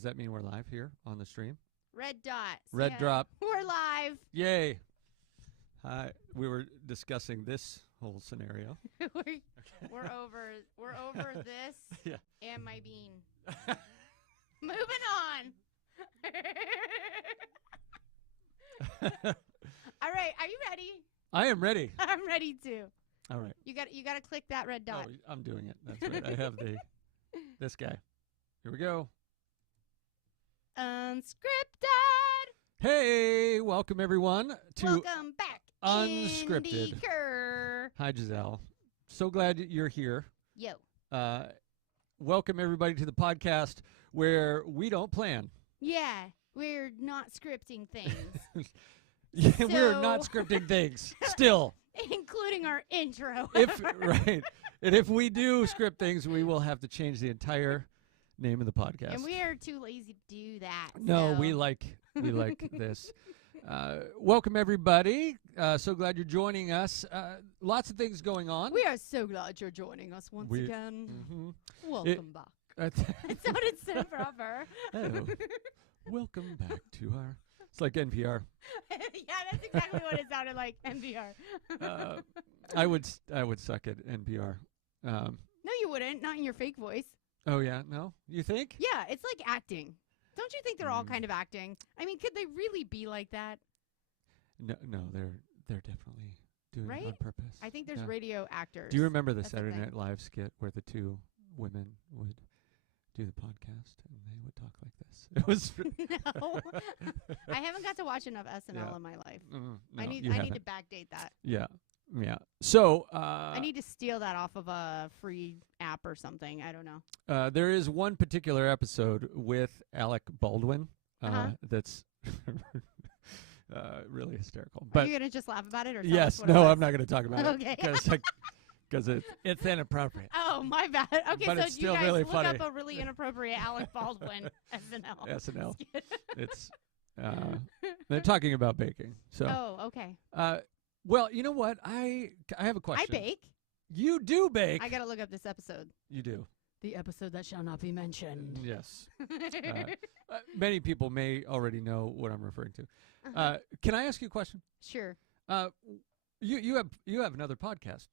Does that mean we're live here on the stream? Red dots. Red drop. We're live. Yay. Hi. We were discussing this whole scenario. we're over this Yeah. and my bean. Moving on. All right, are you ready? I am ready. I'm ready too. All right. You got to click that red dot. Oh, I'm doing it. That's right. I have this guy. Here we go. Unscripted. Hey, welcome everyone to Welcome back. Unscripted. Kerr. Hi, Gisele. So glad you're here. Yo. Welcome everybody to the podcast where we don't plan. Yeah, we're not scripting things. We're not scripting things still. Including our intro. Right. And if we do script things, we will have to change the entire name of the podcast. And we are too lazy to do that. No, so. we like this. Welcome everybody. So glad you're joining us. Lots of things going on. We are so glad you're joining us once again. Mm-hmm. Welcome back. It sounded so proper. Hello. Welcome back to our... It's like NPR. Yeah, that's exactly what it sounded like, NPR. I would suck at NPR. No, you wouldn't. Not in your fake voice. Oh, yeah? No? You think? Yeah, it's like acting. Don't you think they're all kind of acting? I mean, could they really be like that? No, they're definitely doing it on purpose. I think there's radio actors. Do you remember the That's Saturday Night Live skit where the two women would do the podcast and they would talk like this? It was No. I haven't got to watch enough SNL in my life. No, I need to backdate that. Yeah. So I need to steal that off of a free app or something. I don't know. There is one particular episode with Alec Baldwin that's really hysterical. But are you gonna just laugh about it, or tell yes, us what no, it was? I'm not going to talk about Okay. it because it's inappropriate. Oh, my bad. Okay, But so it's still you guys really look funny. up a really inappropriate Alec Baldwin SNL. It's they're talking about baking. So Oh, okay. well, you know what? I have a question. I bake. You do bake. I gotta look up this episode. You do. The episode that shall not be mentioned. Yes. Many people may already know what I'm referring to. Can I ask you a question? Sure. You have another podcast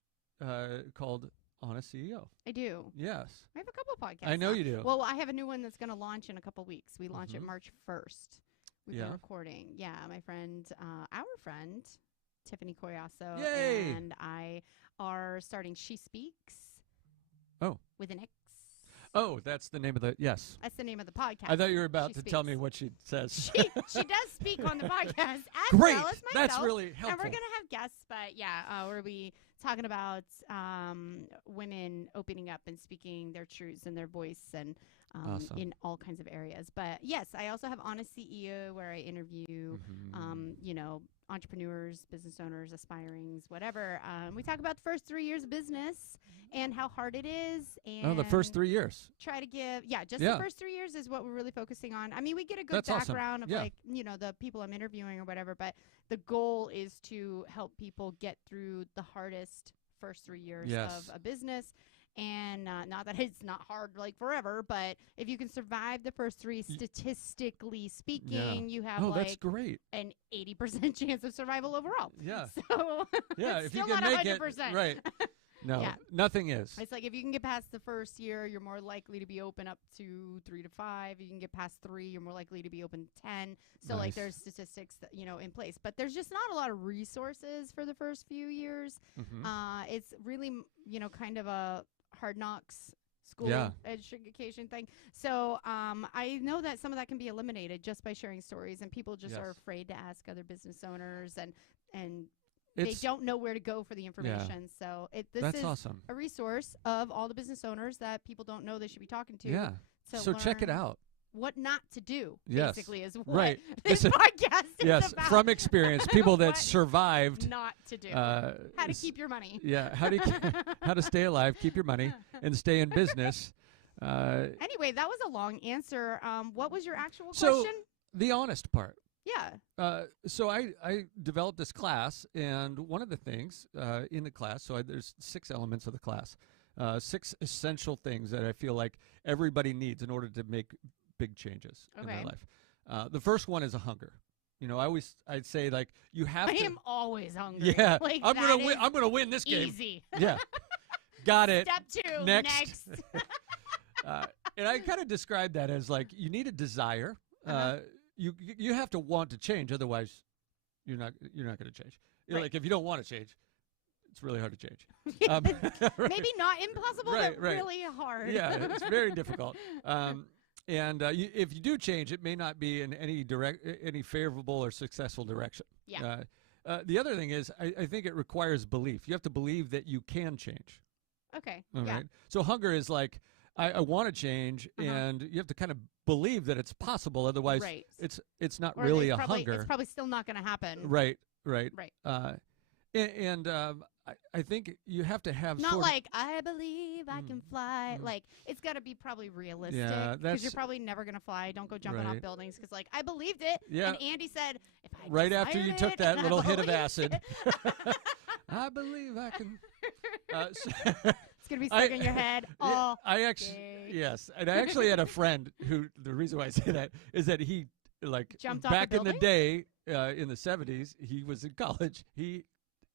called Honest CEO. I do. Yes. I have a couple podcasts. I know you do. Well, I have a new one that's going to launch in a couple weeks. We launch it March 1st. We've been recording. Yeah, my friend, our friend, Tiffany Coyasso, Yay! and I are starting She Speaks. Oh. With an X. Oh, that's the name of the, yes. That's the name of the podcast. I thought you were about to tell me Speaks. what she says. She does speak on the podcast as Great. well as myself. That's really helpful. And we're going to have guests, but yeah, we'll be talking about women opening up and speaking their truths and their voice and awesome. in all kinds of areas. But yes, I also have Honest CEO where I interview, entrepreneurs, business owners, aspirings, whatever. We talk about the first 3 years of business and how hard it is. And the first 3 years. Try to give, the first 3 years is what we're really focusing on. I mean, we get a good background of the people I'm interviewing or whatever, but the goal is to help people get through the hardest first 3 years of a business. And not that it's not hard like forever, but if you can survive the first three, statistically speaking, you have that's great. An 80% chance of survival overall. Yeah. So yeah, it's if still you can not make 100%. it right. No, nothing is. It's like if you can get past the first year, you're more likely to be open up to 3 to 5. You can get past 3, you're more likely to be open to 10. So like there's statistics that, in place, but there's just not a lot of resources for the first few years. It's really, kind of a hard knocks school education thing. So I know that some of that can be eliminated just by sharing stories, and people just are afraid to ask other business owners and they don't know where to go for the information. So this is awesome. A resource of all the business owners that people don't know they should be talking to. Yeah. So check it out. What not to do, yes. basically, is what this podcast is about. From experience, people that survived. Not to do. How to keep your money. Yeah, how to stay alive, keep your money, and stay in business. Anyway, that was a long answer. What was your actual so question? The honest part. Yeah. So I developed this class, and one of the things in the class, there's 6 elements of the class, 6 essential things that I feel like everybody needs in order to make big changes in their Okay. life. The first one is a hunger. I'd say like you have I to. am always hungry. Yeah, Like, I'm that gonna win. is I'm gonna win this game. easy. Yeah, got it. Step 2. Next. And I kind of describe that as like you need a desire. You have to want to change, otherwise you're not going to change. Right. Like if you don't want to change, it's really hard to change. Right. Maybe not impossible, Right, but right. really hard. Yeah, it's very difficult. If you do change, it may not be in any favorable or successful direction. Yeah. The other thing is, I think it requires belief. You have to believe that you can change. Okay. All yeah. right. So hunger is like, I want to change, and you have to kind of believe that it's possible. Otherwise, Right. it's not Or really it's a probably, hunger. It's probably still not going to happen. Right. Right. Right. I think you have to have Not sort like, I believe I can fly. Like, it's got to be probably realistic. Yeah, Because you're that's- probably never going to fly. Don't go jumping off Right. buildings. Because, like, I believed it. Yeah. And Andy said, if I right after you desired took it that and I little hit of believed acid. it." I believe I can. It's going to be stuck in your head all I actually, day. yes, and I actually had a friend who. The reason why I say that is that he Jumped off a back in the building? day in the 70s. He was in college. He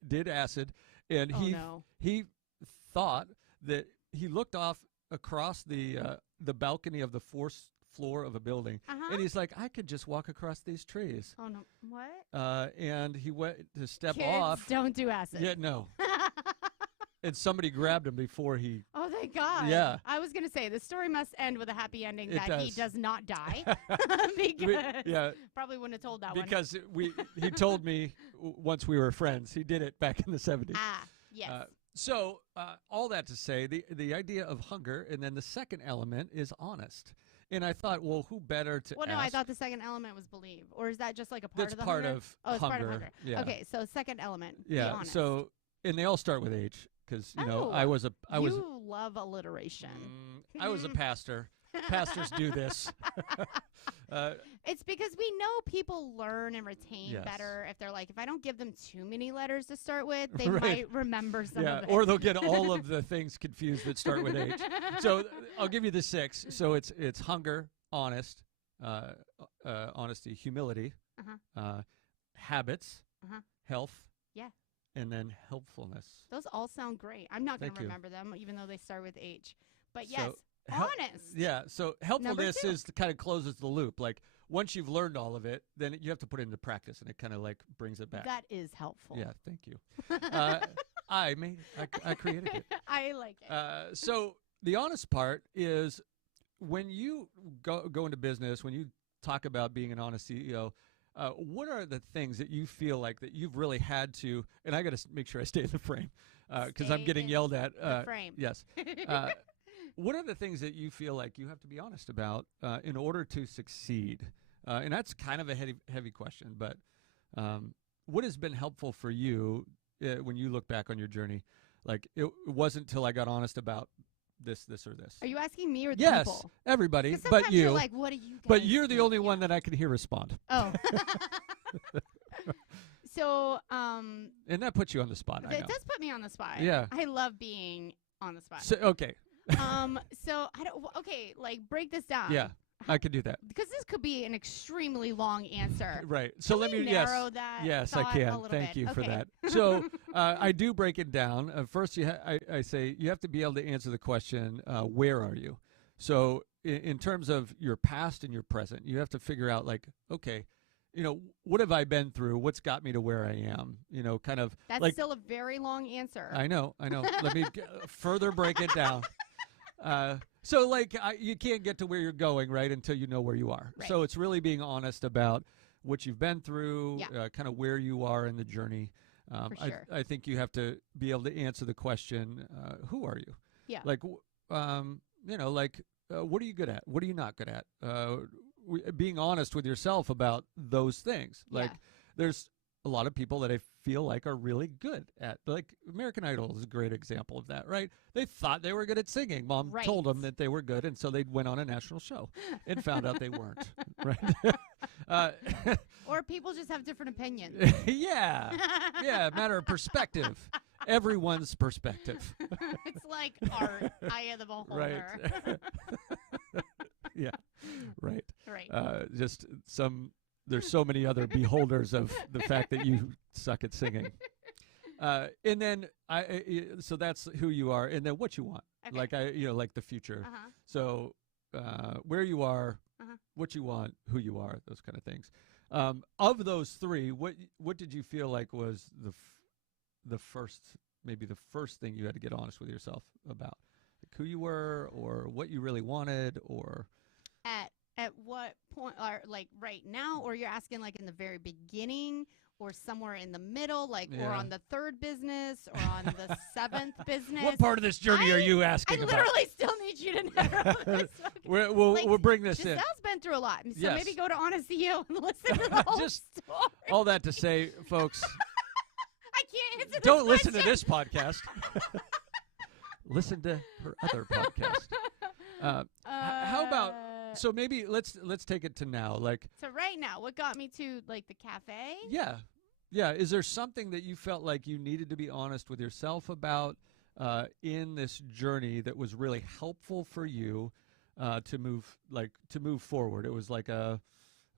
did acid, and Oh, he no. he thought that he looked off across the balcony of the fourth floor of a building, Uh-huh. and he's like, I could just walk across these trees. Oh, no. What? And he went to step Kids off. don't do acid. Yeah, no. And somebody grabbed him before he. Oh, thank God. Yeah. I was going to say, the story must end with a happy ending It that he does. does not die. Because Yeah, probably wouldn't have told that one. because he told me once we were friends. He did it back in the 70s. Ah, yes. So all that to say, the idea of hunger, and then the second element is honest. And I thought, well, who better to Well, no, ask? I thought the second element was believe. Or is that just like a part That's of the part hunger? of Oh, it's hunger. part of hunger. Yeah. Okay, so second element. Be Yeah. honest. So, and they all start with H because Oh, I was you love alliteration. I was a pastor. Pastors do this. It's because we know people learn and retain Yes. better if they're like, if I don't give them too many letters to start with, they Right. might remember some Yeah, of it. or they'll get all of the things confused that start with H. So I'll give you the 6. So it's hunger, honest, honesty, humility, habits, health, Yeah. and then helpfulness. Those all sound great. I'm not going Thank to you. remember them, even though they start with H. But So, yes, honest. Yeah, so helpfulness 2. is kind of closes the loop. Like once you've learned all of it, then you have to put it into practice, and it kind of like brings it back. That is helpful. Yeah, thank you. I created it. I like it. So the honest part is when you go into business, when you talk about being an honest CEO, what are the things that you feel like that you've really had to, and I got to make sure I stay in the frame because I'm Stay getting in yelled at. the frame. Yes. What are the things that you feel like you have to be honest about in order to succeed? And that's kind of a heavy question, but what has been helpful for you when you look back on your journey? Like it wasn't till I got honest about this, or this. Are you asking me or the Yes, people? everybody, 'Cause but sometimes you're you. like, what do you guys But you're the think? only Yeah. one that I can hear respond. Oh. So, And that puts you on the spot. I it know. does put me on the spot. Yeah. I love being on the spot. So, okay. So I don't. Okay, like break this down. Yeah, I could do that. Because this could be an extremely long answer. Right. So Can let we me. narrow that Yes, I thought can. a little Thank bit? you for Okay. that. So I do break it down. First, I say you have to be able to answer the question, where are you? So in terms of your past and your present, you have to figure out like, okay, what have I been through? What's got me to where I am? Kind of That's like. still a very long answer. I know. Let me further break it down. So like you can't get to where you're going, right, until you know where you are. Right. So it's really being honest about what you've been through, Yeah. kind of where you are in the journey. For sure. I think you have to be able to answer the question, who are you? Yeah. Like, what are you good at? What are you not good at? Being honest with yourself about those things. Like, Yeah. there's a lot of people that I feel like are really good at, like American Idol is a great example of that, right? They thought they were good at singing. Mom Right. told them that they were good, and so they went on a national show and found out they weren't, right? Or people just have different opinions. Yeah, matter of perspective. Everyone's perspective. It's like art, eye of the beholder. Right. Yeah. Right. Right. Just there's so many other beholders of the fact that you suck at singing. And then so that's who you are, and then what you want, Okay. like like the future. Uh-huh. So where you are, Uh-huh. what you want, who you are, those kind of things. Of those three, what did you feel like was the first thing you had to get honest with yourself about, like who you were, or what you really wanted, or At what point, or like right now, or you're asking like in the very beginning, or somewhere in the middle, like or Yeah. on the third business, or on the seventh business? what part of this journey are you asking I about? literally still need you to narrow this. We'll bring this in. Gisele's been through a lot, so Yes. maybe go to Honest CEO and listen to the whole Just story. all that to say, folks, I can't answer this don't listen to question. this podcast. Listen to her other podcast. How about so maybe let's take it to now. Like, so right now, what got me to like the cafe? yeah. Is there something that you felt like you needed to be honest with yourself about in this journey that was really helpful for you to move forward? It was like a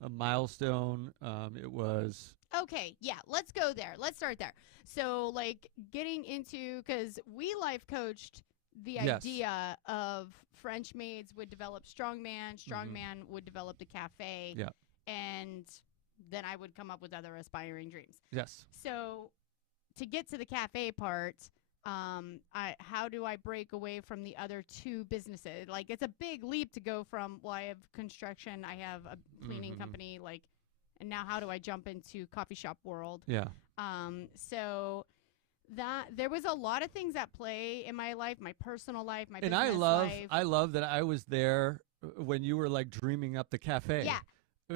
milestone. It was Okay, yeah, let's go there. Let's start there. So, like, getting into, because we life coached the Yes. idea of French maids would develop strongman, strongman would develop the cafe, Yeah. and then I would come up with other aspiring dreams. yes. So, to get to the cafe part, how do I break away from the other two businesses? Like, it's a big leap to go from, well, I have construction, I have a cleaning company, like, and now how do I jump into coffee shop world? Yeah. So that there was a lot of things at play in my life, my personal life, my And business life. I love that I was there when you were like dreaming up the cafe. Yeah. He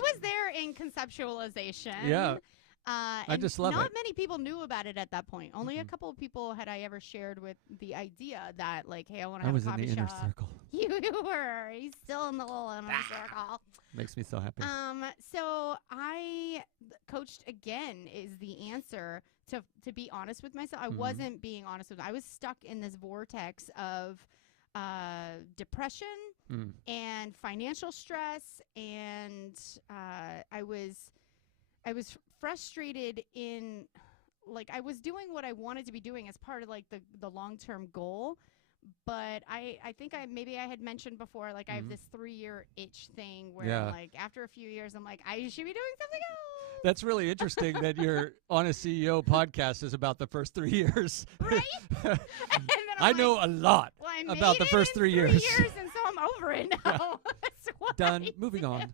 was there in conceptualization. Yeah. I just love not it. many people knew about it at that point. Only a couple of people had I ever shared with the idea that, like, hey, I want to I have was a in coffee the inner shop. circle. You were. He's still in the little inner circle. Makes me so happy. So I coached again is the answer to be honest with myself. I wasn't being honest with. I was stuck in this vortex of depression and financial stress, and I was frustrated in, like, I was doing what I wanted to be doing as part of like the long-term goal. But I think maybe I had mentioned before, like, I have this 3-year itch thing where Yeah. I'm like, after a few years, I'm like, I should be doing something else. That's really interesting that your Honest CEO podcast is about the first 3 years. Right? And then I I'm know like, a lot well, I about the made first it in 3 3 years. and so I'm over it now. That's what Done. I Moving do. on.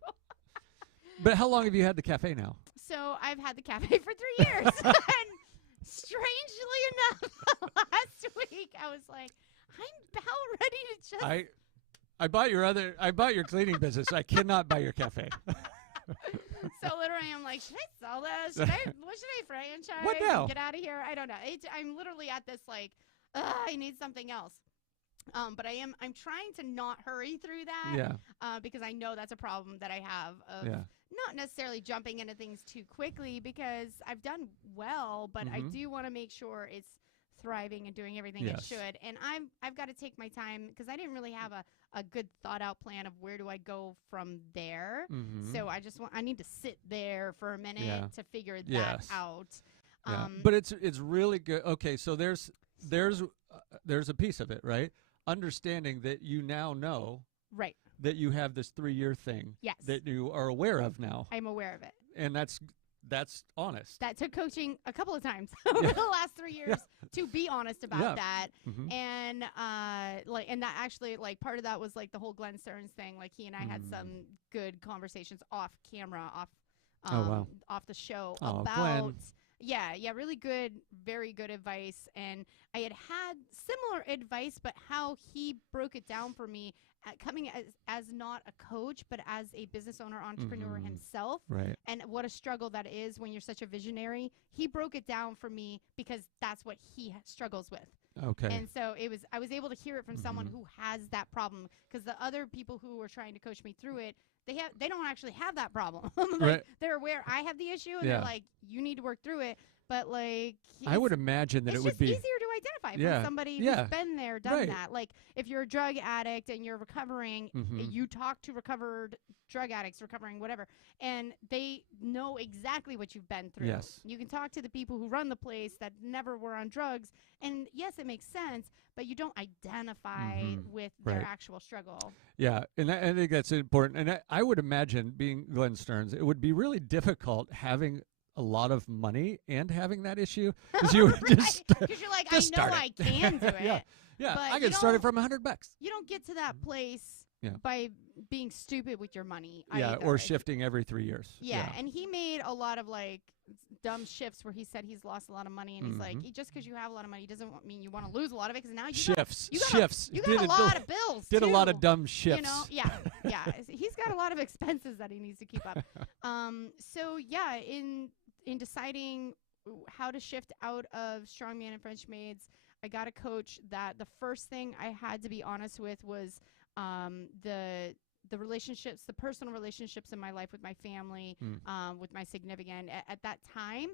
But how long have you had the cafe now? So I've had the cafe for 3 years. And strangely enough, last week I was like, I'm about ready to just. I bought your cleaning business. I cannot buy your cafe. So literally, I'm like, should I sell this? What should I franchise? What now? Get out of here. I don't know. I'm literally at this like, I need something else. But I'm trying to not hurry through that. Yeah. Because I know that's a problem that I have of not necessarily jumping into things too quickly, because I've done well, but I do want to make sure it's thriving and doing everything it should. And I've got to take my time, because I didn't really have a good thought out plan of where do I go from there. So I need to sit there for a minute to figure that out. Yeah. But it's really good. Okay, so there's a piece of it, right? Understanding that you now know that you have this 3-year thing that you are aware of now. I'm aware of it. And that's honest. That took coaching a couple of times over the last 3 years to be honest about that. And and that actually, like, part of that was like the whole Glenn Stearns thing. Like, he and I had some good conversations off camera, off the show about Glenn. really good, very good advice. And I had similar advice, but how he broke it down for me, coming as not a coach, but as a business owner, entrepreneur himself. Right. And what a struggle that is when you're such a visionary. He broke it down for me because that's what he struggles with. Okay. And so I was able to hear it from someone who has that problem, because the other people who were trying to coach me through it, they don't actually have that problem. Like, they're aware I have the issue, and they're like, you need to work through it. But like, I would imagine that it would be easier to identify Yeah. from somebody Yeah. who's been there, done Right. that. Like if you're a drug addict and you're recovering, you talk to recovered drug addicts, recovering whatever, and they know exactly what you've been through. Yes. You can talk to the people who run the place that never were on drugs, and yes, it makes sense, but you don't identify with their Right. actual struggle. Yeah, and I think that's important. And I would imagine, being Glenn Stearns, it would be really difficult having a lot of money and having that issue, because you would just Because you're like, I just know start I it. can do it. Yeah, but I you could start it don't- from $100. You don't get to that place Yeah. by being stupid with your money. Yeah, either. or shifting every 3 years. Yeah, and he made a lot of like dumb shifts where he said he's lost a lot of money, and he's like, just because you have a lot of money doesn't mean you want to lose a lot of it, because now you shifts. you got a lot of bills. Did a lot too. of dumb shifts. You know, yeah. He's got a lot of expenses that he needs to keep up. So yeah, in deciding how to shift out of strongman and French maids, I got a coach that the first thing I had to be honest with was the relationships, the personal relationships in my life with my family, with my significant. At that time,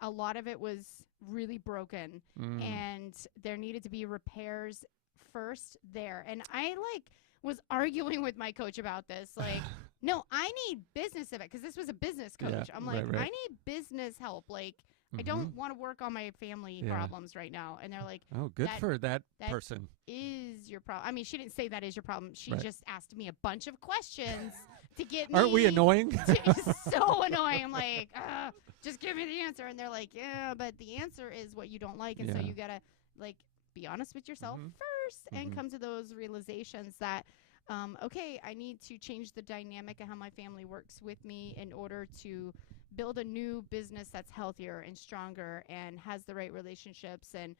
a lot of it was really broken, and there needed to be repairs first there. And I was arguing with my coach about this, like, no, I need business of it, because this was a business coach. Yeah, I'm like, right. I need business help. Like, I don't want to work on my family problems right now. And they're like, oh, good for that person. Is your problem. I mean, she didn't say that is your problem. She Right. just asked me a bunch of questions to get me. Aren't we annoying? It's so annoying. I'm like, just give me the answer. And they're like, yeah, but the answer is what you don't like. And so Yeah. you got to, like, be honest with yourself first and come to those realizations that, okay, I need to change the dynamic of how my family works with me in order to build a new business that's healthier and stronger and has the right relationships. And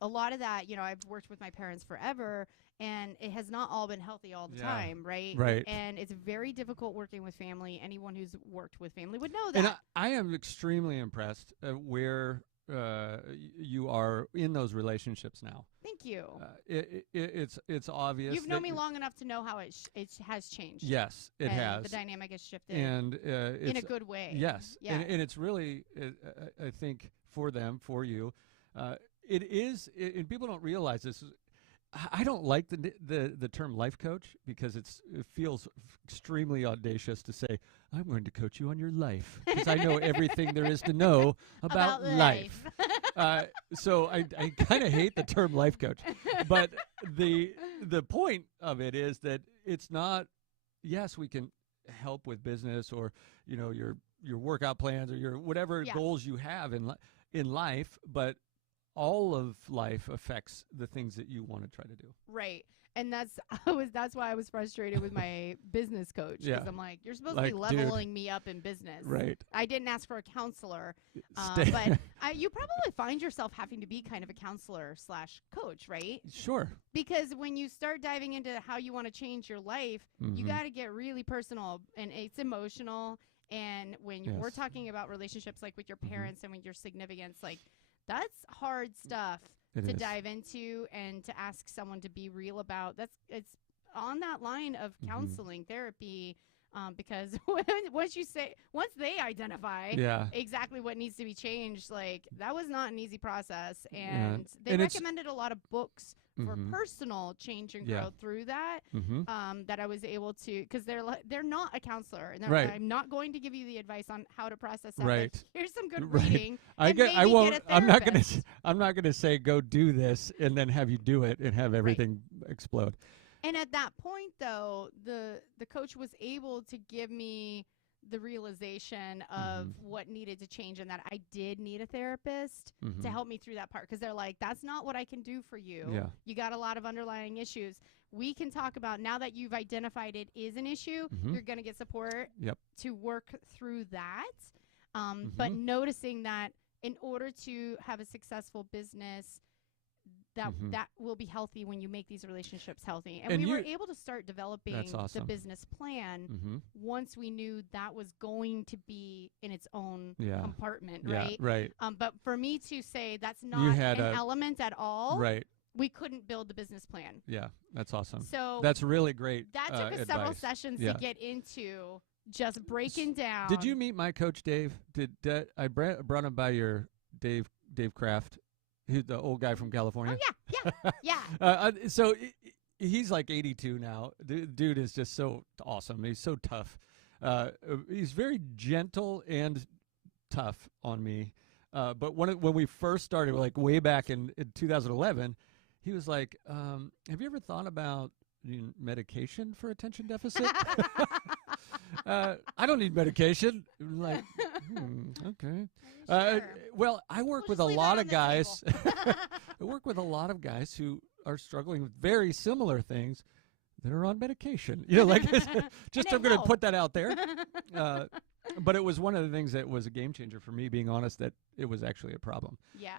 a lot of that, I've worked with my parents forever, and it has not all been healthy all the time, right? Right. And it's very difficult working with family. Anyone who's worked with family would know that. And I am extremely impressed where you are in those relationships now. Thank you. It's obvious. You've known me long enough to know how it has changed. Yes, it and has. The dynamic has shifted And in a good way. Yes. Yeah. And it's really, I think, for them, for you, it is, and people don't realize this. I don't like the term life coach, because it feels extremely audacious to say, I'm going to coach you on your life, because I know everything there is to know about life. So I kind of hate the term life coach, but the point of it is that it's not, yes, we can help with business or, your workout plans or your whatever goals you have in life, but all of life affects the things that you want to try to do. Right. And that's why I was frustrated with my business coach, because I'm like, you're supposed to be leveling me up in business. Right. I didn't ask for a counselor, but you probably find yourself having to be kind of a counselor / coach, right? Sure. Because when you start diving into how you want to change your life, you got to get really personal, and it's emotional. And when we're talking about relationships, like with your parents and with your significance, like, that's hard stuff to dive into and to ask someone to be real about. It's on that line of counseling, therapy, because once they identify exactly what needs to be changed, like, that was not an easy process. And they recommended a lot of books for personal change and growth through that, that I was able to, because they're not a counselor, and I'm not going to give you the advice on how to process that. Right. But here's some good reading. I won't. I'm not going to say go do this and then have you do it and have everything explode. And at that point, though, the coach was able to give me the realization of what needed to change, and that I did need a therapist to help me through that part, because they're like, that's not what I can do for you. Yeah. You got a lot of underlying issues. We can talk about, now that you've identified it is an issue, you're going to get support to work through that. But noticing that in order to have a successful business, that will be healthy when you make these relationships healthy. And we were able to start developing the business plan once we knew that was going to be in its own compartment, right? Right. But for me to say that's not an element at all, right, we couldn't build the business plan. Yeah, that's awesome. So that's really great. That took us several sessions to get into, just breaking down. Did you meet my coach, Dave? I brought him by your Dave Kraft the old guy from California. Oh yeah, yeah. So he's like 82 now. Dude is just so awesome. He's so tough. He's very gentle and tough on me. But when we first started, like way back in 2011, he was like, "Have you ever thought about medication for attention deficit?" I don't need medication. I'm like, okay. Sure. Well, I work We'll with a just leave lot that of on the guys. I work with a lot of guys who are struggling with very similar things that are on medication. You know, like just I'm going to put that out there. But it was one of the things that was a game changer for me, being honest, that it was actually a problem. Yeah.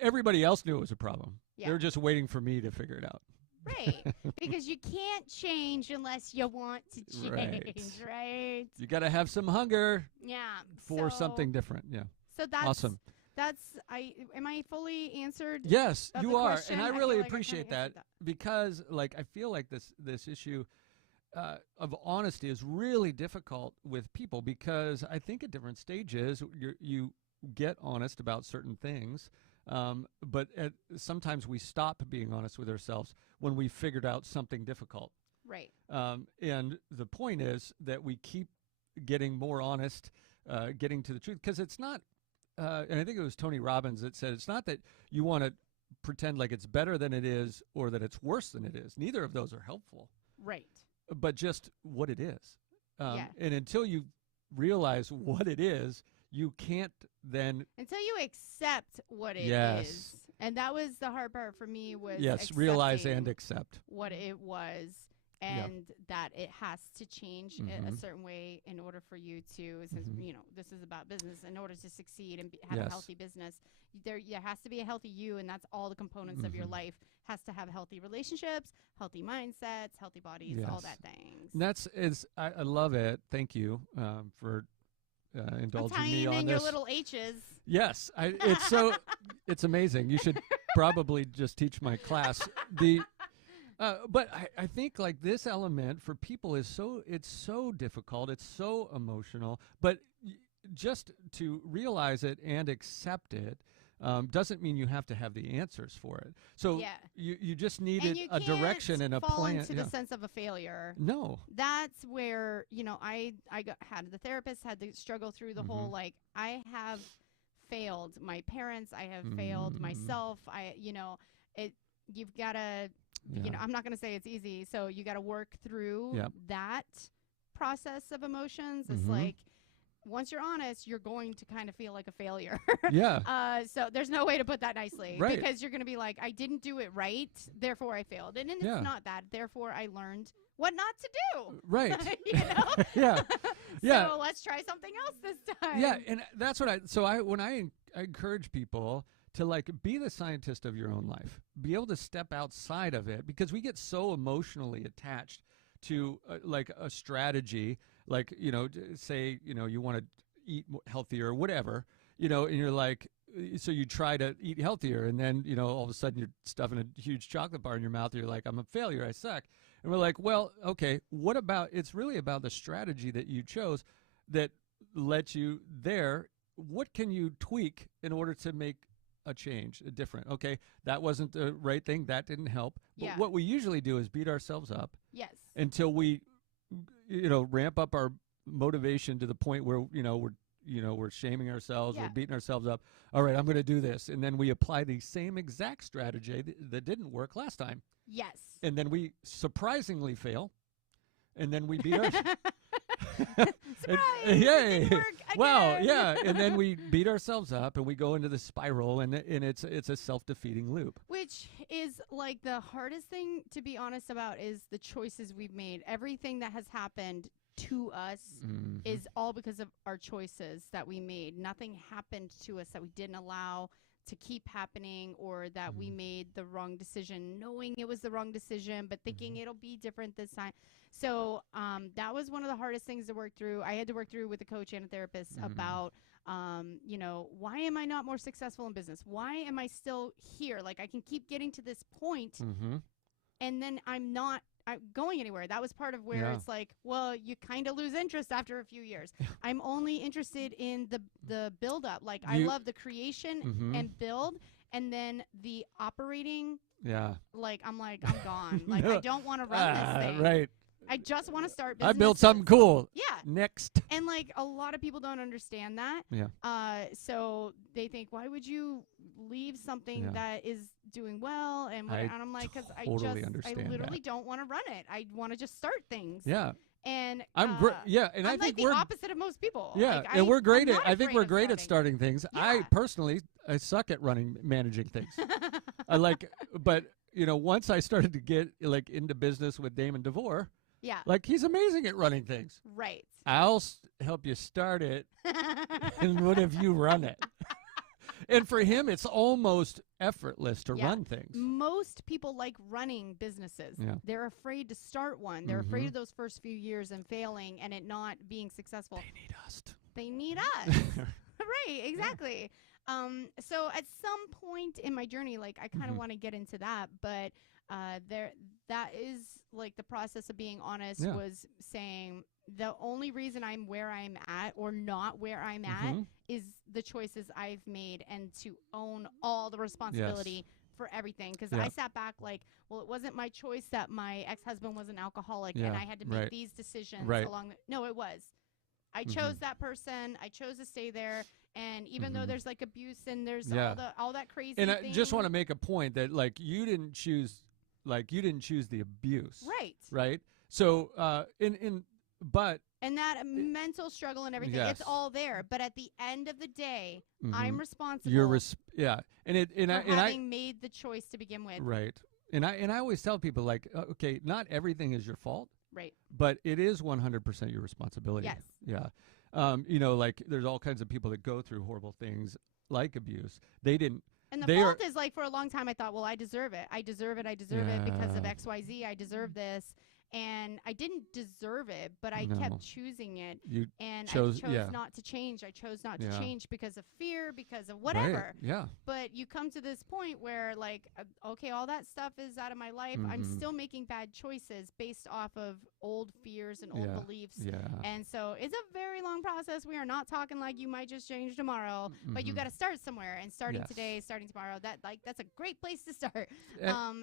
Everybody else knew it was a problem. Yeah. They were just waiting for me to figure it out. Right. Because you can't change unless you want to change, right? You got to have some hunger Yeah. for something different. Yeah. So that's awesome. Am I fully answered? Yes, of you the are. question? And I feel really like appreciate kinda that, answered because like I feel like this issue of honesty is really difficult with people, because I think at different stages you get honest about certain things. But sometimes we stop being honest with ourselves when we figured out something difficult. Right. And the point is that we keep getting more honest, getting to the truth, because it's not, and I think it was Tony Robbins that said, it's not that you want to pretend like it's better than it is or that it's worse than it is. Neither of those are helpful. Right. But just what it is. Yeah. And until you realize what it is, you can't then... Until you accept what it Yes. is. And that was the hard part for me, was Yes, realize accepting and accept. what it was, and that it has to change a certain way in order for you to, since you know this is about business, in order to succeed and have a healthy business, there has to be a healthy you, and that's all the components of your life. Has to have healthy relationships, healthy mindsets, healthy bodies, all that things. I love it. Thank you for indulging me on in this. your little H's. Yes, it's amazing. You should probably just teach my class. But I think like this element for people it's so difficult. It's so emotional. But just to realize it and accept it doesn't mean you have to have the answers for it. So you just needed a direction and a plan. Fall into the sense of a failure. No. That's where, I had the therapist, had to struggle through the whole, like, I have failed my parents. I have failed myself. You've got to, I'm not going to say it's easy. So you got to work through that process of emotions. It's like, once you're honest, you're going to kind of feel like a failure. Yeah. So there's no way to put that nicely. Right. Because you're going to be like, I didn't do it right, therefore I failed. And it's not that. Therefore I learned what not to do. Right. Yeah. Yeah. So let's try something else this time. Yeah, and that's what when I encourage people to like be the scientist of your own life, be able to step outside of it, because we get so emotionally attached to like a strategy, like, say, you want to eat healthier or whatever, and you're like, so you try to eat healthier, and then, all of a sudden you're stuffing a huge chocolate bar in your mouth, and you're like, I'm a failure, I suck. And we're like, well, okay, what about, it's really about the strategy that you chose that lets you there. What can you tweak in order to make a change, a different? Okay, that wasn't the right thing, that didn't help. But what we usually do is beat ourselves up. Yes. Until we, ramp up our motivation to the point where, we're shaming ourselves, we're beating ourselves up. All right, I'm going to do this. And then we apply the same exact strategy that didn't work last time. Yes. And then we surprisingly fail. And then we beat ourselves. Yay! Wow, yeah. And then we beat ourselves up and we go into the spiral, and it's a self-defeating loop. Which is like the hardest thing to be honest about, is the choices we've made. Everything that has happened to us is all because of our choices that we made. Nothing happened to us that we didn't allow to keep happening, or that we made the wrong decision, knowing it was the wrong decision, but thinking it'll be different this time. So that was one of the hardest things to work through. I had to work through with a coach and a therapist about, why am I not more successful in business? Why am I still here? Like, I can keep getting to this point, and then I'm not going anywhere. That was part of where it's like, well, you kind of lose interest after a few years. I'm only interested in the build up. Like, I love the creation and build. And then the operating, Yeah. like, I'm gone. Like, I don't want to run this thing. Right. I just want to start business. I built something cool. Yeah. Next. And like a lot of people don't understand that. Yeah. So they think, why would you leave something that is doing well? And I'm like, because I literally don't want to run it. I want to just start things. Yeah. And and I I'm think like the opposite of most people. Yeah, like, and we're great at. I think we're great at starting things. Yeah. I suck at managing things. But once I started to get like into business with Damon DeVore. Yeah. Like, he's amazing at running things. Right. I'll help you start it, and what if you run it? And for him, it's almost effortless to run things. Most people like running businesses. Yeah. They're afraid to start one. They're afraid of those first few years and failing and it not being successful. They need us. Right, exactly. Yeah. So at some point in my journey, like, I kind of want to get into that, but that is like the process of being honest. Was saying the only reason I'm where I'm at or not where I'm at is the choices I've made, and to own all the responsibility for everything. Because I sat back like, well, it wasn't my choice that my ex-husband was an alcoholic and I had to make these decisions along no, it was. I chose that person. I chose to stay there. And even though there's like abuse and there's all that crazy and thing. I just want to make a point that like you didn't choose the abuse. Right. So and that mental struggle and everything, it's all there. But at the end of the day, I'm responsible. And having made the choice to begin with. Right. And I always tell people, like, okay, not everything is your fault. Right. But it is 100% your responsibility. Yes. Yeah. Like, there's all kinds of people that go through horrible things like abuse. They didn't. And the fault is, like, for a long time I thought, well, I deserve it. I deserve it because of XYZ. I deserve this. And I didn't deserve it, but I kept choosing it. I chose not to change. I chose not to change because of fear, because of whatever. Right. Yeah. But you come to this point where, like, okay, all that stuff is out of my life. I'm still making bad choices based off of old fears and old beliefs. Yeah. And so it's a very long process. We are not talking like you might just change tomorrow, but you got to start somewhere. And starting today, starting tomorrow, that's a great place to start.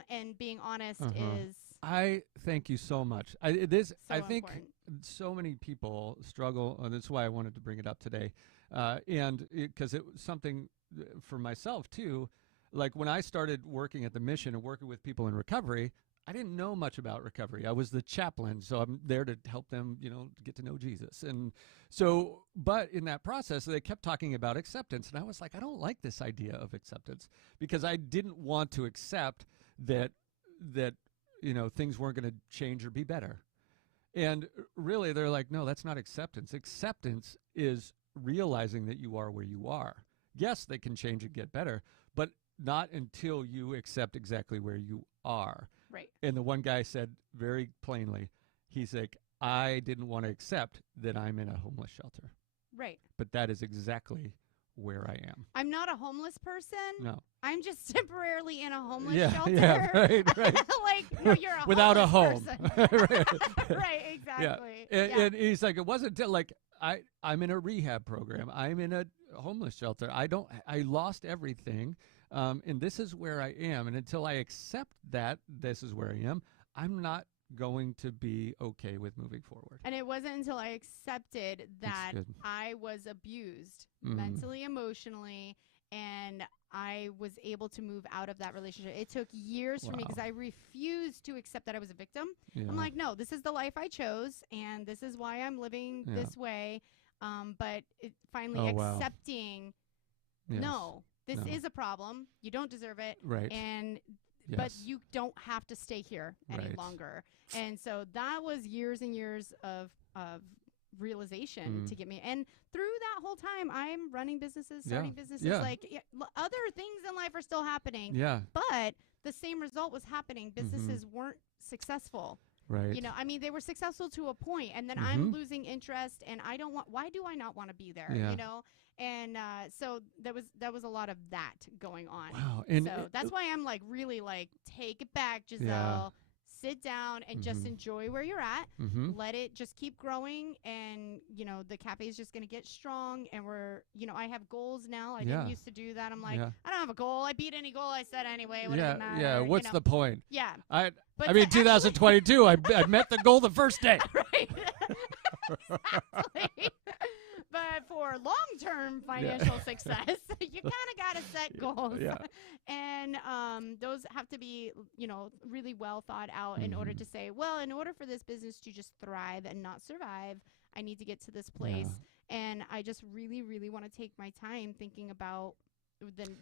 And being honest is. I thank you so much. I think important. So many people struggle, and that's why I wanted to bring it up today. And because it was something for myself too. Like, when I started working at the Mission and working with people in recovery, I didn't know much about recovery. I was the chaplain, so I'm there to help them, get to know Jesus. And so, but in that process, they kept talking about acceptance, and I was like, I don't like this idea of acceptance, because I didn't want to accept that things weren't going to change or be better. And really, they're like, no, that's not acceptance. Acceptance is realizing that you are where you are. Yes, they can change and get better, but not until you accept exactly where you are. Right. And the one guy said very plainly, he's like, I didn't want to accept that I'm in a homeless shelter. Right. But that is exactly where I am. I'm not a homeless person. No. I'm just temporarily in a homeless shelter. Yeah, right. Like, no, you're a without a home. Right, exactly. Yeah. And he's like, it wasn't until, like, I'm in a rehab program. I'm in a homeless shelter. I lost everything. And this is where I am. And until I accept that this is where I am, I'm not going to be okay with moving forward. And it wasn't until I accepted that I was abused mentally, emotionally, and I was able to move out of that relationship. It took years for me because I refused to accept that I was a victim. Yeah. I'm like, no, this is the life I chose, and this is why I'm living this way. But finally accepting, no, this is a problem. You don't deserve it. Right. And but you don't have to stay here any longer. And so that was years and years of realization to get me. And through that whole time, I'm running businesses, starting businesses. Like, other things in life are still happening. Yeah. But the same result was happening. Businesses weren't successful. Right. They were successful to a point, and then I'm losing interest, and why do I not want to be there? Yeah. And so there was a lot of that going on. Wow. And so that's why I'm like, really like, take it back, Gisele. sit down and just enjoy where you're at. Let it just keep growing, and the cafe is just going to get strong. And I have goals now. I didn't used to do that. I'm like, I don't have a goal. I beat any goal I set anyway. What does it matter? Yeah. What's the point? Yeah. I mean, 2022, I met the goal the first day. Right. Exactly. But for long-term financial success, you kind of got to set goals. Yeah. And those have to be, really well thought out in order to say, well, in order for this business to just thrive and not survive, I need to get to this place. Yeah. And I just really, really want to take my time thinking about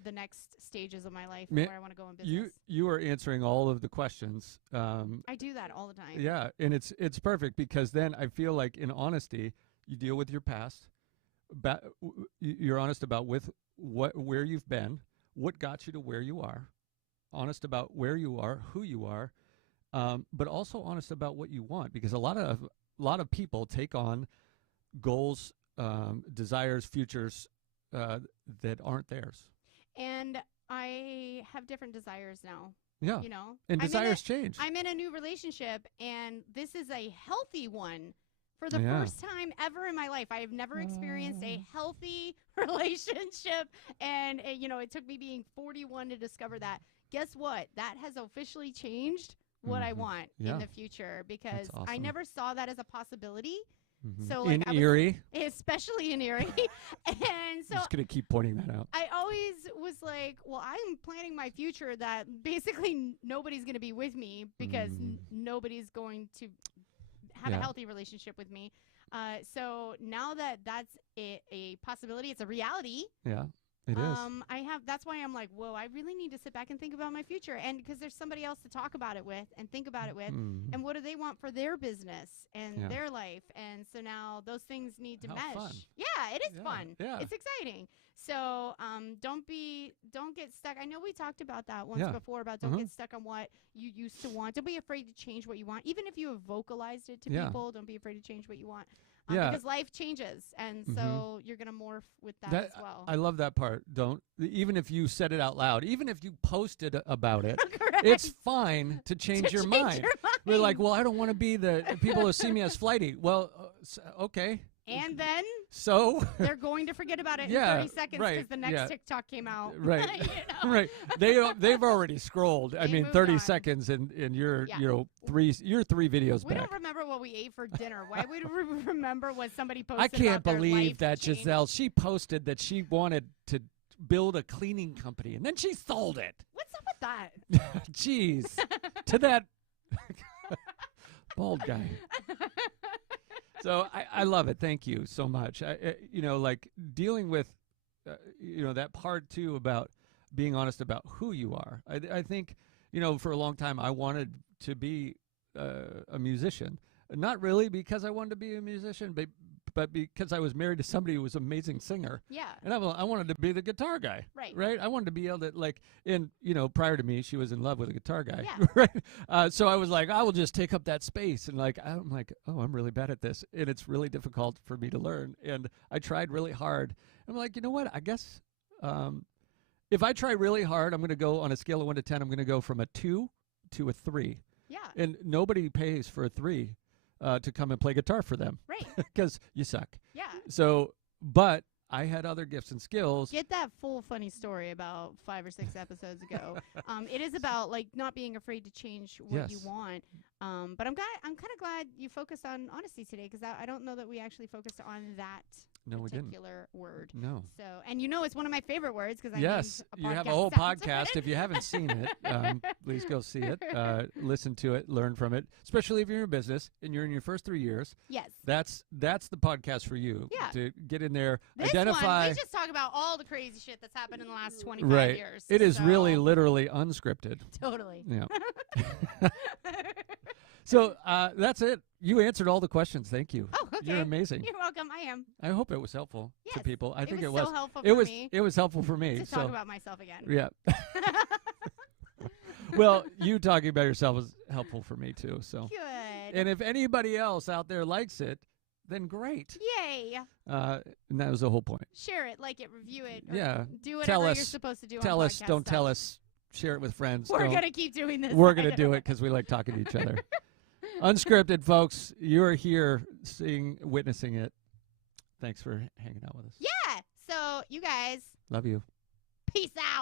the next stages of my life and where I want to go in business. You are answering all of the questions. I do that all the time. Yeah, and it's perfect, because then I feel like in honesty, you deal with your past. You're honest about where you've been, what got you to where you are, honest about where you are, who you are, but also honest about what you want, because a lot of people take on goals, desires, futures that aren't theirs. And I have different desires now. Yeah. And desires change. I'm in a new relationship, and this is a healthy one. For the first time ever in my life, I have never experienced a healthy relationship. And, it took me being 41 to discover that. Guess what? That has officially changed what I want in the future, because awesome. I never saw that as a possibility. So in Erie? Especially in Erie. And so I'm just going to keep pointing that out. I always was like, well, I'm planning my future that basically nobody's going to be with me, because nobody's going to have a healthy relationship with me. So now that that's a possibility, it's a reality. Yeah, it is. That's why I'm like, whoa, I really need to sit back and think about my future. And because there's somebody else to talk about it with and think about it with. And what do they want for their business and their life? And so now those things need to mesh. Fun. Yeah, it is fun. Yeah. It's exciting. So don't get stuck. I know we talked about that once before, about don't get stuck on what you used to want. Don't be afraid to change what you want. Even if you have vocalized it to people, don't be afraid to change what you want. Because life changes, and so you're going to morph with that as well. I love that part. Even if you said it out loud, even if you posted about it, Correct. it's fine to change your mind. We're like, well, I don't want to be the people who see me as flighty. Well, okay. And then they're going to forget about it in 30 seconds, because the next TikTok came out. Right. Right. They've already scrolled. I mean, 30 seconds, and you're three videos we back. Don't remember what we ate for dinner. Why would we remember what somebody posted? I can't about believe their that life Gisele. She posted that she wanted to build a cleaning company, and then she sold it. What's up with that? Jeez. To that bald guy. So I love it. Thank you so much. Like dealing with, that part too about being honest about who you are. I think, for a long time I wanted to be a musician. Not really because I wanted to be a musician, but because I was married to somebody who was an amazing singer. Yeah. And I wanted to be the guitar guy. Right. I wanted to be able to, prior to me, she was in love with a guitar guy. Yeah. Right. So I was like, I will just take up that space. And I'm like, oh, I'm really bad at this. And it's really difficult for me to learn. And I tried really hard. I'm like, you know what? I guess if I try really hard, I'm going to go on a scale of 1 to 10. I'm going to go from a 2 to a 3. Yeah. And nobody pays for a 3. To come and play guitar for them. Right. Because you suck. Yeah. So, but I had other gifts and skills. Get that full funny story about 5 or 6 episodes ago. It is about not being afraid to change what you want. But I'm kind of glad you focused on honesty today, because I don't know that we actually focused on that particular word. No. So, and it's one of my favorite words, because you have a whole podcast. If you haven't seen it, please go see it, listen to it, learn from it. Especially if you're in a business and you're in your first 3 years. Yes. That's the podcast for you. Yeah. To get in there, this identify. We just talk about all the crazy shit that's happened in the last 25 years. It is really literally unscripted. Totally. Yeah. So that's it. You answered all the questions. Thank you. Oh, okay. You're amazing. You're welcome. I am. I hope it was helpful to people. I think it was. So helpful it for was. Me it was helpful for me. To talk about myself again. Yeah. Well, you talking about yourself was helpful for me too. So. Good. And if anybody else out there likes it, then great. Yay. And that was the whole point. Share it, like it, review it. Yeah. Do whatever you're supposed to do. Tell on us. Don't stuff. tell us. share it with friends. We're going to keep doing this. We're going to do it because we like talking to each other. Unscripted, folks. You're here witnessing it. Thanks for hanging out with us. Yeah. So, you guys. Love you. Peace out.